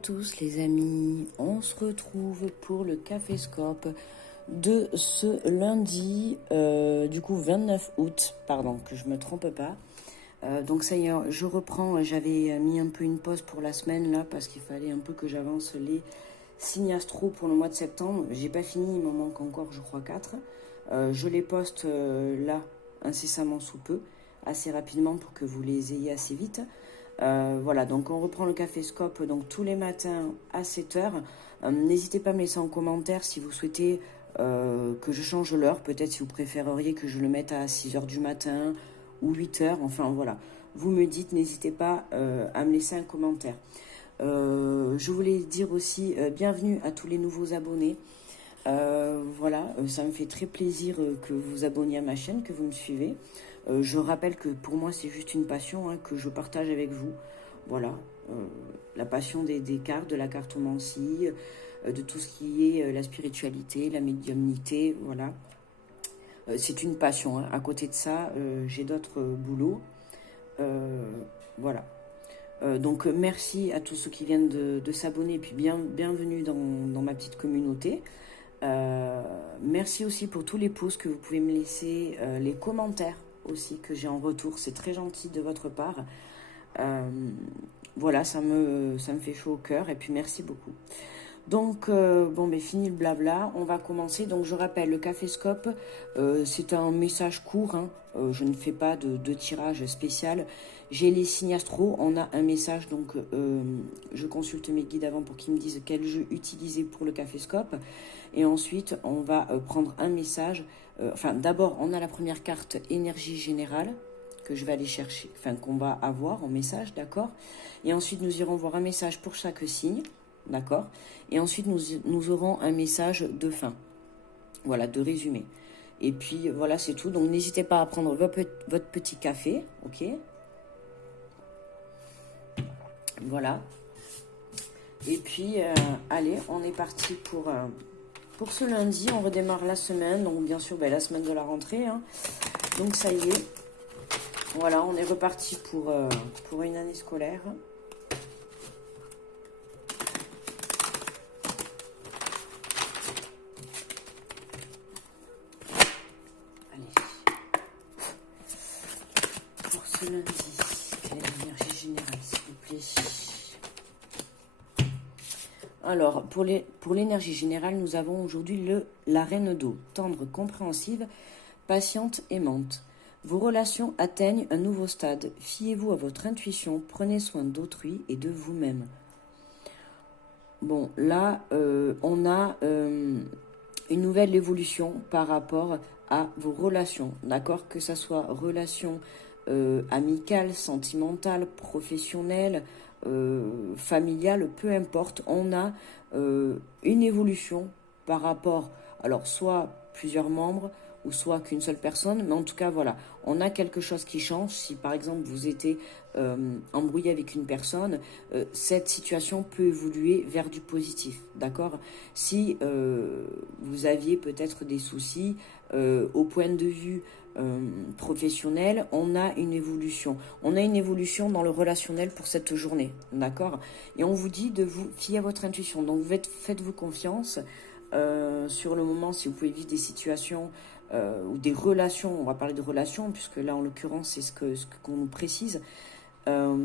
tous les amis, on se retrouve pour le Caféscope de ce lundi, du coup 29 août, pardon, que je me trompe pas. Donc ça y est, je reprends, j'avais mis un peu une pause pour la semaine là, parce qu'il fallait un peu que j'avance les signes astro pour le mois de septembre. J'ai pas fini, il m'en manque encore je crois 4. Je les poste là, incessamment sous peu, assez rapidement pour que vous les ayez assez vite. Voilà, donc on reprend le Caféscope donc tous les matins à 7h. N'hésitez pas à me laisser en commentaire si vous souhaitez que je change l'heure. Peut-être si vous préféreriez que je le mette à 6h du matin ou 8h. Enfin voilà, vous me dites, n'hésitez pas à me laisser un commentaire. Je voulais dire aussi bienvenue à tous les nouveaux abonnés. Voilà, ça me fait très plaisir que vous vous abonniez à ma chaîne, que vous me suivez. Je rappelle que pour moi c'est juste une passion que je partage avec vous. Voilà, la passion des cartes, de la cartomancie, de tout ce qui est la spiritualité, la médiumnité, voilà. C'est une passion. À côté de ça, j'ai d'autres boulots. Voilà. Donc merci à tous ceux qui viennent de s'abonner et puis bienvenue dans ma petite communauté. Merci aussi pour tous les pouces que vous pouvez me laisser, les commentaires aussi que j'ai en retour, c'est très gentil de votre part. Voilà, ça me fait chaud au cœur et puis merci beaucoup. Donc bon, mais fini le blabla, on va commencer. Donc je rappelle, le Caféscope, c'est un message court, je ne fais pas de tirage spécial. J'ai les signes astro, on a un message, donc je consulte mes guides avant pour qu'ils me disent quel jeu utiliser pour le Caféscope. Et ensuite, on va prendre un message. Enfin, d'abord, on a la première carte énergie générale que je vais aller chercher, enfin qu'on va avoir en message, d'accord. Et ensuite, nous irons voir un message pour chaque signe, d'accord. Et ensuite, nous aurons un message de fin, voilà, de résumé. Et puis, voilà, c'est tout. Donc, n'hésitez pas à prendre votre petit café, ok. Voilà. Et puis, allez, on est parti pour ce lundi. On redémarre la semaine. Donc, bien sûr, la semaine de la rentrée. Donc, ça y est. Voilà, on est reparti pour une année scolaire. Allez. Pour ce lundi, quelle est l'énergie générale, s'il vous plaît? Alors, pour l'énergie générale, nous avons aujourd'hui la reine d'eau, tendre, compréhensive, patiente, aimante. Vos relations atteignent un nouveau stade. Fiez-vous à votre intuition, prenez soin d'autrui et de vous-même. Bon, là, on a une nouvelle évolution par rapport à vos relations, d'accord? Que ce soit relations amicales, sentimentales, professionnelles, familiale, peu importe, on a une évolution par rapport, alors soit plusieurs membres ou soit qu'une seule personne, mais en tout cas voilà, on a quelque chose qui change. Si par exemple vous étiez embrouillé avec une personne, cette situation peut évoluer vers du positif, d'accord? Si vous aviez peut-être des soucis au point de vue professionnel, on a une évolution. On a une évolution dans le relationnel pour cette journée, d'accord? Et on vous dit de vous fier à votre intuition. Donc faites-vous confiance. Sur le moment, si vous pouvez vivre des situations ou des relations, on va parler de relations, puisque là, en l'occurrence, c'est ce qu'on nous précise. Par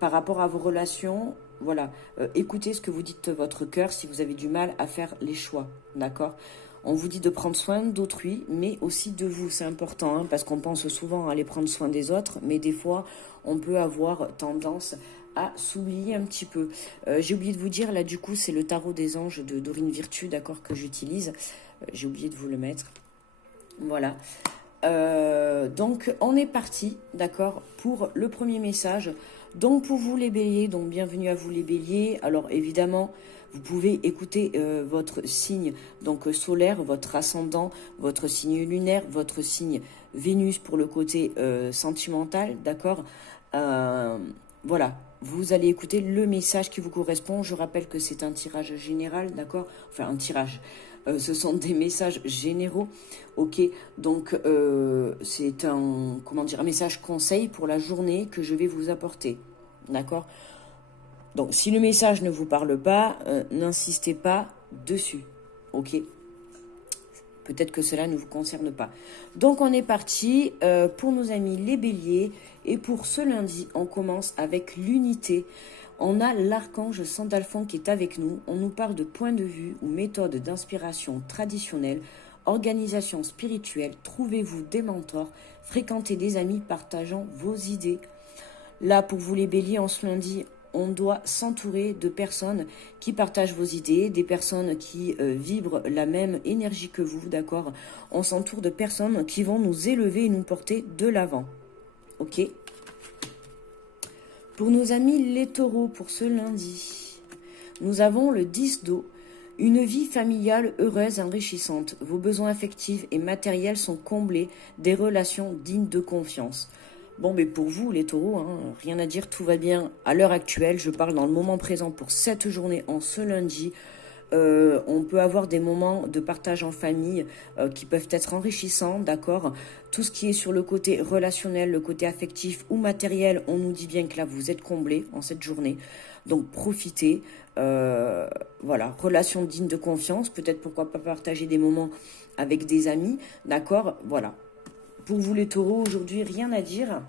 rapport à vos relations, voilà, écoutez ce que vous dites votre cœur si vous avez du mal à faire les choix, d'accord? On vous dit de prendre soin d'autrui, mais aussi de vous. C'est important, parce qu'on pense souvent à aller prendre soin des autres, mais des fois, on peut avoir tendance à s'oublier un petit peu. J'ai oublié de vous dire, là, du coup, c'est le tarot des anges de Dorine Virtue, d'accord, que j'utilise. J'ai oublié de vous le mettre. Voilà. Donc, on est parti, d'accord, pour le premier message. Donc, pour vous, les béliers, donc bienvenue à vous, les béliers. Alors, évidemment, vous pouvez écouter votre signe donc solaire, votre ascendant, votre signe lunaire, votre signe Vénus pour le côté sentimental, d'accord. Voilà, vous allez écouter le message qui vous correspond. Je rappelle que c'est un tirage général, d'accord. Enfin, un tirage. Ce sont des messages généraux, ok. Donc, c'est un message conseil pour la journée que je vais vous apporter, d'accord. Donc, si le message ne vous parle pas, n'insistez pas dessus. Ok? Peut-être que cela ne vous concerne pas. Donc, on est parti pour nos amis les béliers. Et pour ce lundi, on commence avec l'unité. On a l'archange Sandalphon qui est avec nous. On nous parle de points de vue ou méthodes d'inspiration traditionnelles, organisation spirituelle. Trouvez-vous des mentors, fréquentez des amis partageant vos idées. Là, pour vous les béliers, en ce lundi, on doit s'entourer de personnes qui partagent vos idées, des personnes qui vibrent la même énergie que vous, d'accord? On s'entoure de personnes qui vont nous élever et nous porter de l'avant. Ok? Pour nos amis les taureaux, pour ce lundi, nous avons le 10 d'eau. Une vie familiale heureuse et enrichissante. Vos besoins affectifs et matériels sont comblés, des relations dignes de confiance. Bon, mais pour vous, les taureaux, hein, rien à dire, tout va bien à l'heure actuelle. Je parle dans le moment présent pour cette journée, en ce lundi. On peut avoir des moments de partage en famille qui peuvent être enrichissants, d'accord? Tout ce qui est sur le côté relationnel, le côté affectif ou matériel, on nous dit bien que là, vous êtes comblés en cette journée. Donc, profitez. Voilà, relation digne de confiance. Peut-être pourquoi pas partager des moments avec des amis, d'accord? Voilà. Pour vous les taureaux, aujourd'hui, rien à dire.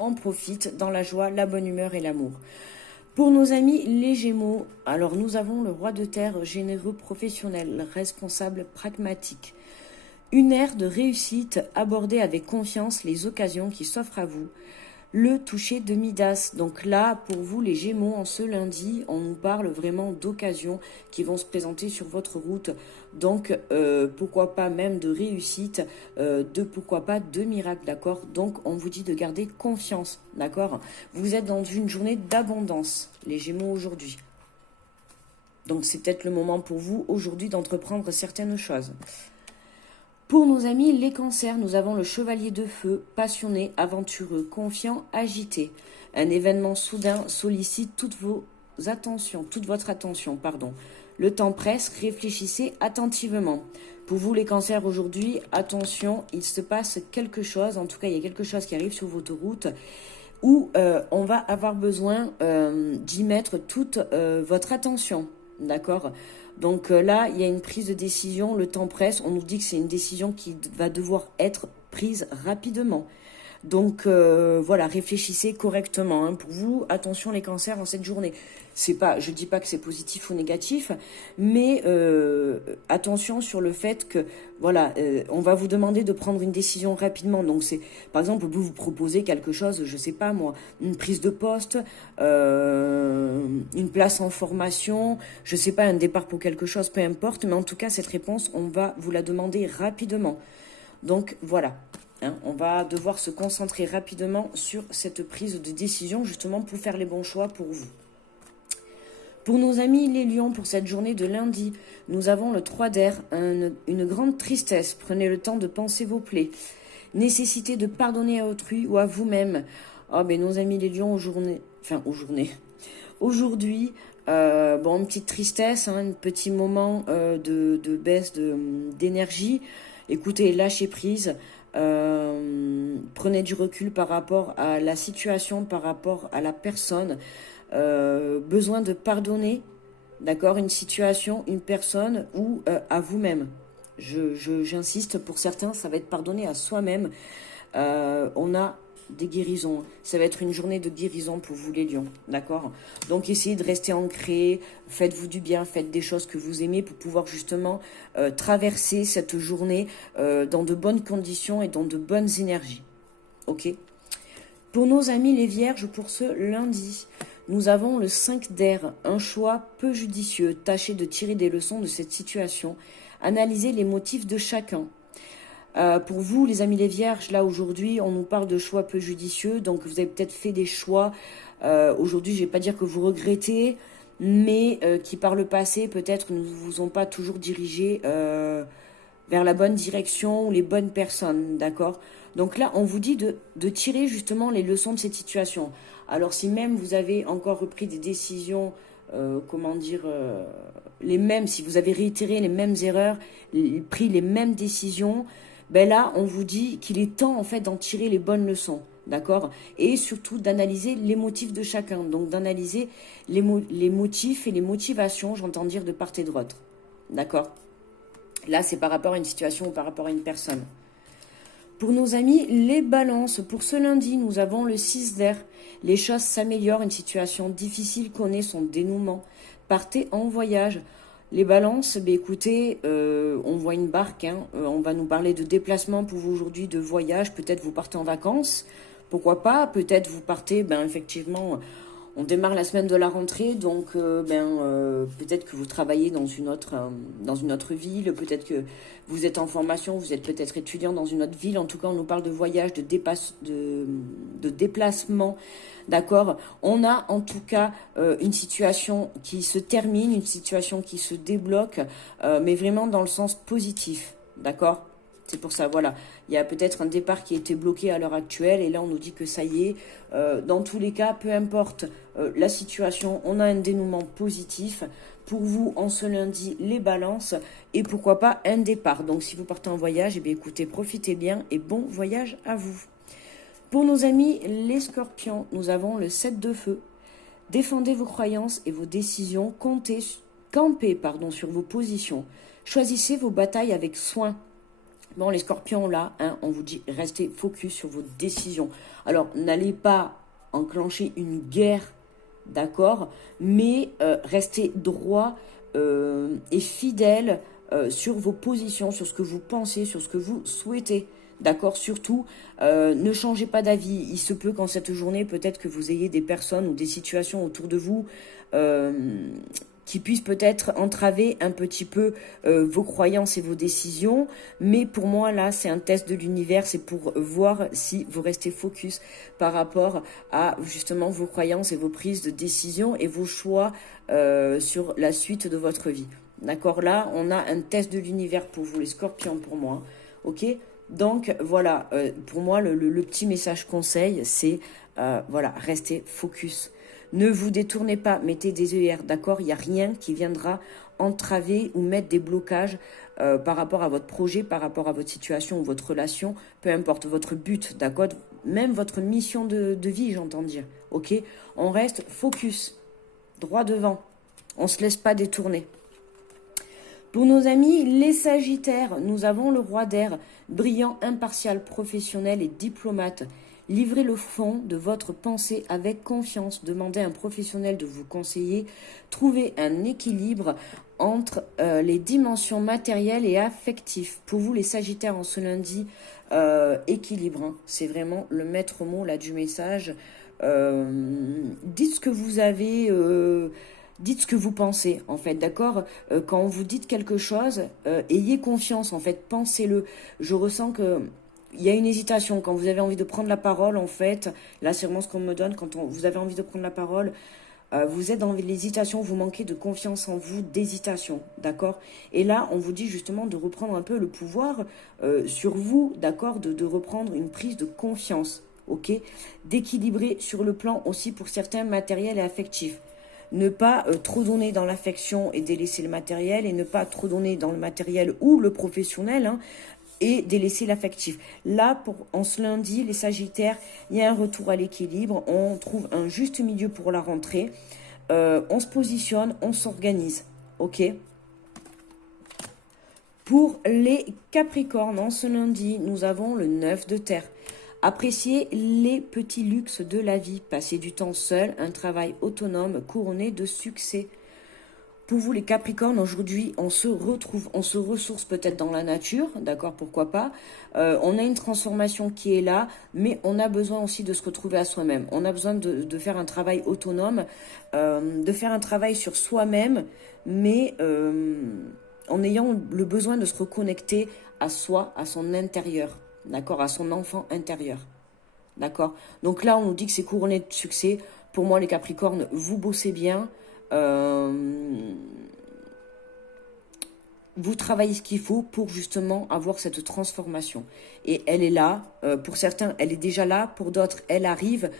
On profite dans la joie, la bonne humeur et l'amour. Pour nos amis les Gémeaux, alors nous avons le roi de terre, généreux, professionnel, responsable, pragmatique. Une ère de réussite, abordez avec confiance les occasions qui s'offrent à vous. Le toucher de Midas. Donc là, pour vous les Gémeaux, en ce lundi, on nous parle vraiment d'occasions qui vont se présenter sur votre route. Donc, pourquoi pas même de réussite, pourquoi pas de miracles, d'accord? Donc, on vous dit de garder confiance, d'accord? Vous êtes dans une journée d'abondance, les Gémeaux aujourd'hui. Donc, c'est peut-être le moment pour vous aujourd'hui d'entreprendre certaines choses. Pour nos amis les cancers, nous avons le chevalier de feu, passionné, aventureux, confiant, agité. Un événement soudain sollicite toute votre attention. Le temps presse, réfléchissez attentivement. Pour vous les cancers aujourd'hui, attention, il se passe quelque chose, en tout cas il y a quelque chose qui arrive sur votre route où on va avoir besoin d'y mettre toute votre attention, d'accord ? Donc là, il y a une prise de décision, le temps presse, on nous dit que c'est une décision qui va devoir être prise rapidement. Donc voilà, réfléchissez correctement. Hein. Pour vous, attention les cancers en cette journée. C'est pas, je dis pas que c'est positif ou négatif, mais attention sur le fait que voilà, on va vous demander de prendre une décision rapidement. Donc c'est, par exemple, on peut vous proposer quelque chose, je sais pas moi, une prise de poste, une place en formation, je sais pas, un départ pour quelque chose, peu importe. Mais en tout cas, cette réponse, on va vous la demander rapidement. Donc voilà. Hein, on va devoir se concentrer rapidement sur cette prise de décision, justement pour faire les bons choix pour vous. Pour nos amis les lions, pour cette journée de lundi, nous avons le 3 d'air, une grande tristesse. Prenez le temps de penser vos plaies. Nécessité de pardonner à autrui ou à vous-même. Oh, mais nos amis les lions, aujourd'hui, bon, une petite tristesse, hein, un petit moment de baisse d'énergie. Écoutez, lâchez prise. Prenez du recul par rapport à la situation, par rapport à la personne, besoin de pardonner, d'accord, une situation, une personne ou à vous-même. J'insiste, pour certains, ça va être pardonner à soi-même. On a des guérisons. Ça va être une journée de guérison pour vous les lions, d'accord? Donc essayez de rester ancrés, faites-vous du bien, faites des choses que vous aimez pour pouvoir justement traverser cette journée dans de bonnes conditions et dans de bonnes énergies. Ok? Pour nos amis les vierges, pour ce lundi, nous avons le 5 d'air, un choix peu judicieux. Tâchez de tirer des leçons de cette situation. Analysez les motifs de chacun. Pour vous, les amis les vierges, là aujourd'hui, on nous parle de choix peu judicieux, donc vous avez peut-être fait des choix, aujourd'hui, je ne vais pas dire que vous regrettez, mais qui par le passé, peut-être, ne vous ont pas toujours dirigé vers la bonne direction ou les bonnes personnes, d'accord? Donc là, on vous dit de tirer justement les leçons de cette situation. Alors si même vous avez encore repris des décisions, si vous avez réitéré les mêmes erreurs, pris les mêmes décisions, ben là, on vous dit qu'il est temps en fait d'en tirer les bonnes leçons. d'accord? Et surtout d'analyser les motifs de chacun, donc d'analyser les motifs et les motivations, j'entends dire, de part et d'autre, d'accord? Là, c'est par rapport à une situation ou par rapport à une personne. Pour nos amis, les balances. Pour ce lundi, nous avons le 6 d'air. Les choses s'améliorent, une situation difficile connaît son dénouement. Partez en voyage. Les balances, ben écoutez, on voit une barque, hein, on va nous parler de déplacement pour vous aujourd'hui, de voyage, peut-être vous partez en vacances, pourquoi pas, peut-être vous partez, ben effectivement, on démarre la semaine de la rentrée, donc peut-être que vous travaillez dans une autre ville, peut-être que vous êtes en formation, vous êtes peut-être étudiant dans une autre ville. En tout cas, on nous parle de voyage, de déplacement, d'accord? On a en tout cas une situation qui se termine, une situation qui se débloque, mais vraiment dans le sens positif, d'accord? C'est pour ça, voilà. Il y a peut-être un départ qui a été bloqué à l'heure actuelle et là on nous dit que ça y est. Dans tous les cas, peu importe la situation, on a un dénouement positif. Pour vous, en ce lundi, les balances et pourquoi pas un départ. Donc si vous partez en voyage, eh bien, écoutez, profitez bien et bon voyage à vous. Pour nos amis les scorpions, nous avons le 7 de feu. Défendez vos croyances et vos décisions, campez sur vos positions. Choisissez vos batailles avec soin. Bon, les scorpions, là, hein, on vous dit, restez focus sur vos décisions. Alors, n'allez pas enclencher une guerre, d'accord, mais restez droit et fidèle sur vos positions, sur ce que vous pensez, sur ce que vous souhaitez. D'accord, surtout, ne changez pas d'avis. Il se peut qu'en cette journée, peut-être que vous ayez des personnes ou des situations autour de vous qui puissent peut-être entraver un petit peu vos croyances et vos décisions. Mais pour moi, là, c'est un test de l'univers. C'est pour voir si vous restez focus par rapport à justement vos croyances et vos prises de décision et vos choix sur la suite de votre vie. D'accord, là, on a un test de l'univers pour vous, les scorpions, pour moi. Ok ? Donc, voilà, pour moi, le petit message conseil, c'est, voilà, restez focus. Ne vous détournez pas, mettez des œillères, d'accord? Il n'y a rien qui viendra entraver ou mettre des blocages par rapport à votre projet, par rapport à votre situation ou votre relation, peu importe votre but, d'accord? Même votre mission de vie, j'entends dire, ok? On reste focus, droit devant, on ne se laisse pas détourner. Pour nos amis, les Sagittaires, nous avons le roi d'air, brillant, impartial, professionnel et diplomate. Livrez le fond de votre pensée avec confiance. Demandez à un professionnel de vous conseiller. Trouvez un équilibre entre les dimensions matérielles et affectives. Pour vous, les Sagittaires, en ce lundi, équilibre. Hein. C'est vraiment le maître mot là, du message. Dites ce que vous avez... dites ce que vous pensez, en fait, d'accord? Quand vous dites quelque chose, ayez confiance, en fait, pensez-le. Je ressens que il y a une hésitation. Quand vous avez envie de prendre la parole, en fait, là, c'est vraiment ce qu'on me donne. Quand vous avez envie de prendre la parole, vous êtes dans l'hésitation, vous manquez de confiance en vous, d'hésitation, d'accord? Et là, on vous dit justement de reprendre un peu le pouvoir sur vous, d'accord? De reprendre une prise de confiance, ok? D'équilibrer sur le plan aussi pour certains matériels et affectifs. Ne pas trop donner dans l'affection et délaisser le matériel, et ne pas trop donner dans le matériel ou le professionnel, hein, et délaisser l'affectif. Là, en ce lundi, les Sagittaires, il y a un retour à l'équilibre, on trouve un juste milieu pour la rentrée, on se positionne, on s'organise, ok? Pour les Capricornes, en ce lundi, nous avons le 9 de terre. Appréciez les petits luxes de la vie, passer du temps seul, un travail autonome couronné de succès. Pour vous les Capricornes, aujourd'hui, on se retrouve, on se ressource peut-être dans la nature, d'accord, pourquoi pas. On a une transformation qui est là, mais on a besoin aussi de se retrouver à soi-même. On a besoin de faire un travail autonome, de faire un travail sur soi-même, mais en ayant le besoin de se reconnecter à soi, à son intérieur, d'accord, à son enfant intérieur, d'accord. Donc là, on nous dit que c'est couronné de succès. Pour moi, les Capricornes, vous bossez bien. Vous travaillez ce qu'il faut pour justement avoir cette transformation. Et elle est là, pour certains, elle est déjà là, pour d'autres, elle arrive.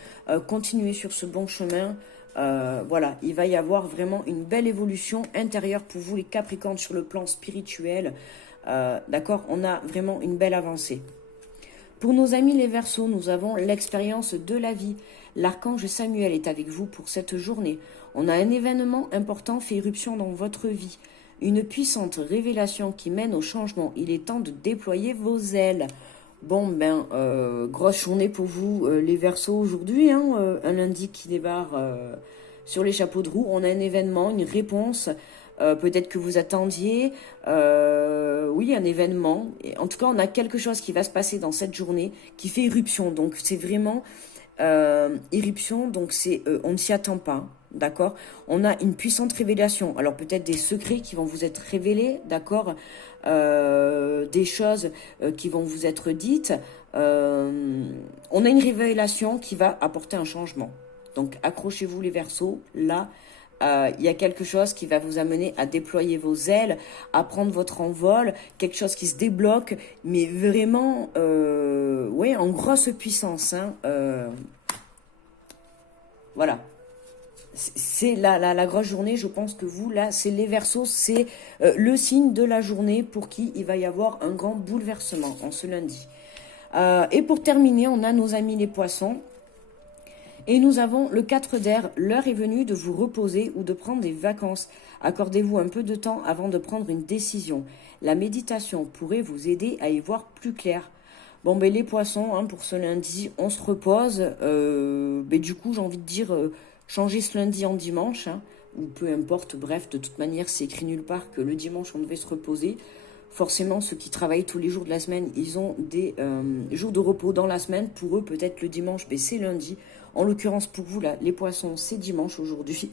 Continuez sur ce bon chemin. Voilà, il va y avoir vraiment une belle évolution intérieure pour vous les Capricornes sur le plan spirituel. D'accord, on a vraiment une belle avancée. Pour nos amis les Verseaux, nous avons l'expérience de la vie. L'archange Samuel est avec vous pour cette journée. On a un événement important fait irruption dans votre vie. Une puissante révélation qui mène au changement. Il est temps de déployer vos ailes. Bon, ben, grosse journée pour vous, les Verseaux, aujourd'hui. Hein, un lundi qui débarre sur les chapeaux de roue. On a un événement, une réponse. Peut-être que vous attendiez. Oui, un événement. Et en tout cas, on a quelque chose qui va se passer dans cette journée qui fait irruption. Donc, c'est vraiment irruption. Donc, on ne s'y attend pas. D'accord? On a une puissante révélation. Alors, peut-être des secrets qui vont vous être révélés. D'accord? Des choses qui vont vous être dites. On a une révélation qui va apporter un changement. Donc, accrochez-vous les Verseaux. Là, il y a quelque chose qui va vous amener à déployer vos ailes, à prendre votre envol, quelque chose qui se débloque, mais vraiment, ouais, en grosse puissance. Hein, voilà. C'est la grosse journée, je pense que vous, là, c'est les Verseaux, c'est le signe de la journée pour qui il va y avoir un grand bouleversement en ce lundi. Et pour terminer, on a nos amis les Poissons. Et nous avons le 4 d'air. L'heure est venue de vous reposer ou de prendre des vacances. Accordez-vous un peu de temps avant de prendre une décision. La méditation pourrait vous aider à y voir plus clair. Bon, ben les Poissons, hein, pour ce lundi, on se repose. Ben, du coup, j'ai envie de dire, changer ce lundi en dimanche. Hein, ou peu importe, bref, de toute manière, c'est écrit nulle part que le dimanche, on devait se reposer. Forcément, ceux qui travaillent tous les jours de la semaine, ils ont des jours de repos dans la semaine. Pour eux, peut-être le dimanche, ben, c'est lundi. En l'occurrence, pour vous, là, les Poissons, c'est dimanche aujourd'hui.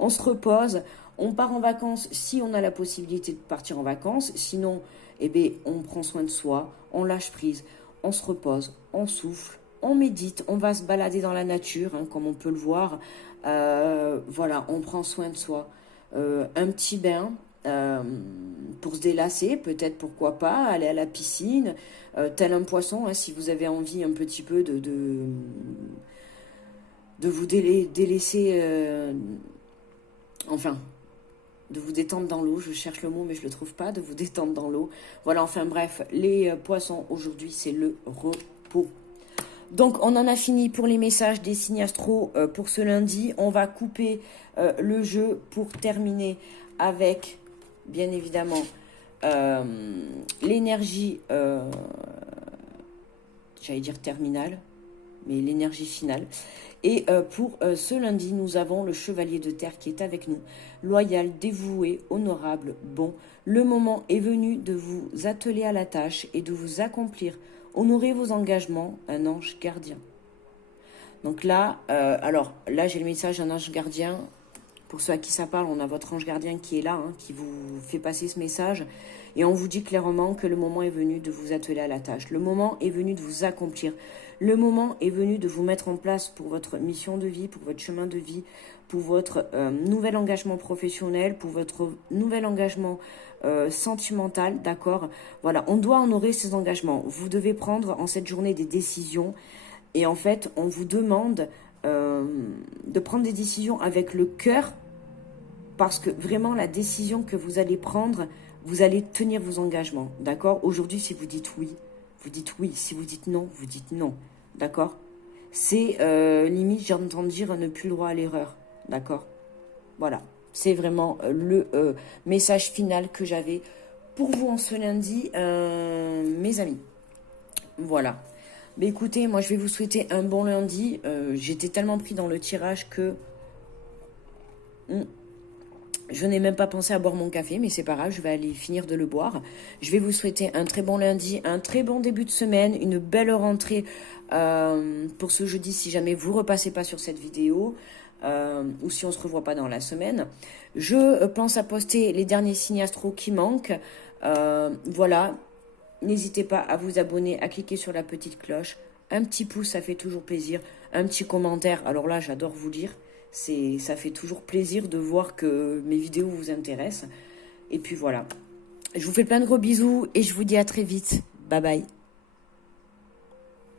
On se repose, on part en vacances si on a la possibilité de partir en vacances. Sinon, eh bien, on prend soin de soi, on lâche prise, on se repose, on souffle, on médite, on va se balader dans la nature, hein, comme on peut le voir. Voilà, on prend soin de soi. Un petit bain pour se délasser, peut-être, pourquoi pas, aller à la piscine, tel un poisson, hein, si vous avez envie un petit peu de vous délaisser, enfin, de vous détendre dans l'eau. Je cherche le mot, mais je ne le trouve pas, de vous détendre dans l'eau. Voilà, enfin bref, les Poissons, aujourd'hui, c'est le repos. Donc, on en a fini pour les messages des signes astro pour ce lundi. On va couper le jeu pour terminer avec, bien évidemment, l'énergie, j'allais dire terminale, mais l'énergie finale. Et pour ce lundi, nous avons le chevalier de terre qui est avec nous. Loyal, dévoué, honorable, bon. Le moment est venu de vous atteler à la tâche et de vous accomplir. Honorez vos engagements, un ange gardien. Donc là, alors là j'ai le message d'un ange gardien. Pour ceux à qui ça parle, on a votre ange gardien qui est là, hein, qui vous fait passer ce message. Et on vous dit clairement que le moment est venu de vous atteler à la tâche. Le moment est venu de vous accomplir. Le moment est venu de vous mettre en place pour votre mission de vie, pour votre chemin de vie, pour votre nouvel engagement professionnel, pour votre nouvel engagement sentimental, d'accord? Voilà, on doit honorer ces engagements. Vous devez prendre en cette journée des décisions. Et en fait, on vous demande de prendre des décisions avec le cœur, parce que vraiment la décision que vous allez prendre, vous allez tenir vos engagements, d'accord? Aujourd'hui, si vous dites oui, vous dites oui. Si vous dites non, vous dites non, d'accord? C'est limite, j'entends dire, ne plus le droit à l'erreur, d'accord? Voilà, c'est vraiment le message final que j'avais pour vous en ce lundi, mes amis. Voilà. Mais écoutez, moi je vais vous souhaiter un bon lundi. J'étais tellement pris dans le tirage que je n'ai même pas pensé à boire mon café, mais c'est pas grave, je vais aller finir de le boire. Je vais vous souhaiter un très bon lundi, un très bon début de semaine, une belle rentrée pour ce jeudi si jamais vous repassez pas sur cette vidéo ou si on se revoit pas dans la semaine. Je pense à poster les derniers signes astro qui manquent. Voilà. N'hésitez pas à vous abonner, à cliquer sur la petite cloche. Un petit pouce, ça fait toujours plaisir. Un petit commentaire, alors là, j'adore vous lire. Ça fait toujours plaisir de voir que mes vidéos vous intéressent. Et puis voilà. Je vous fais plein de gros bisous et je vous dis à très vite. Bye bye.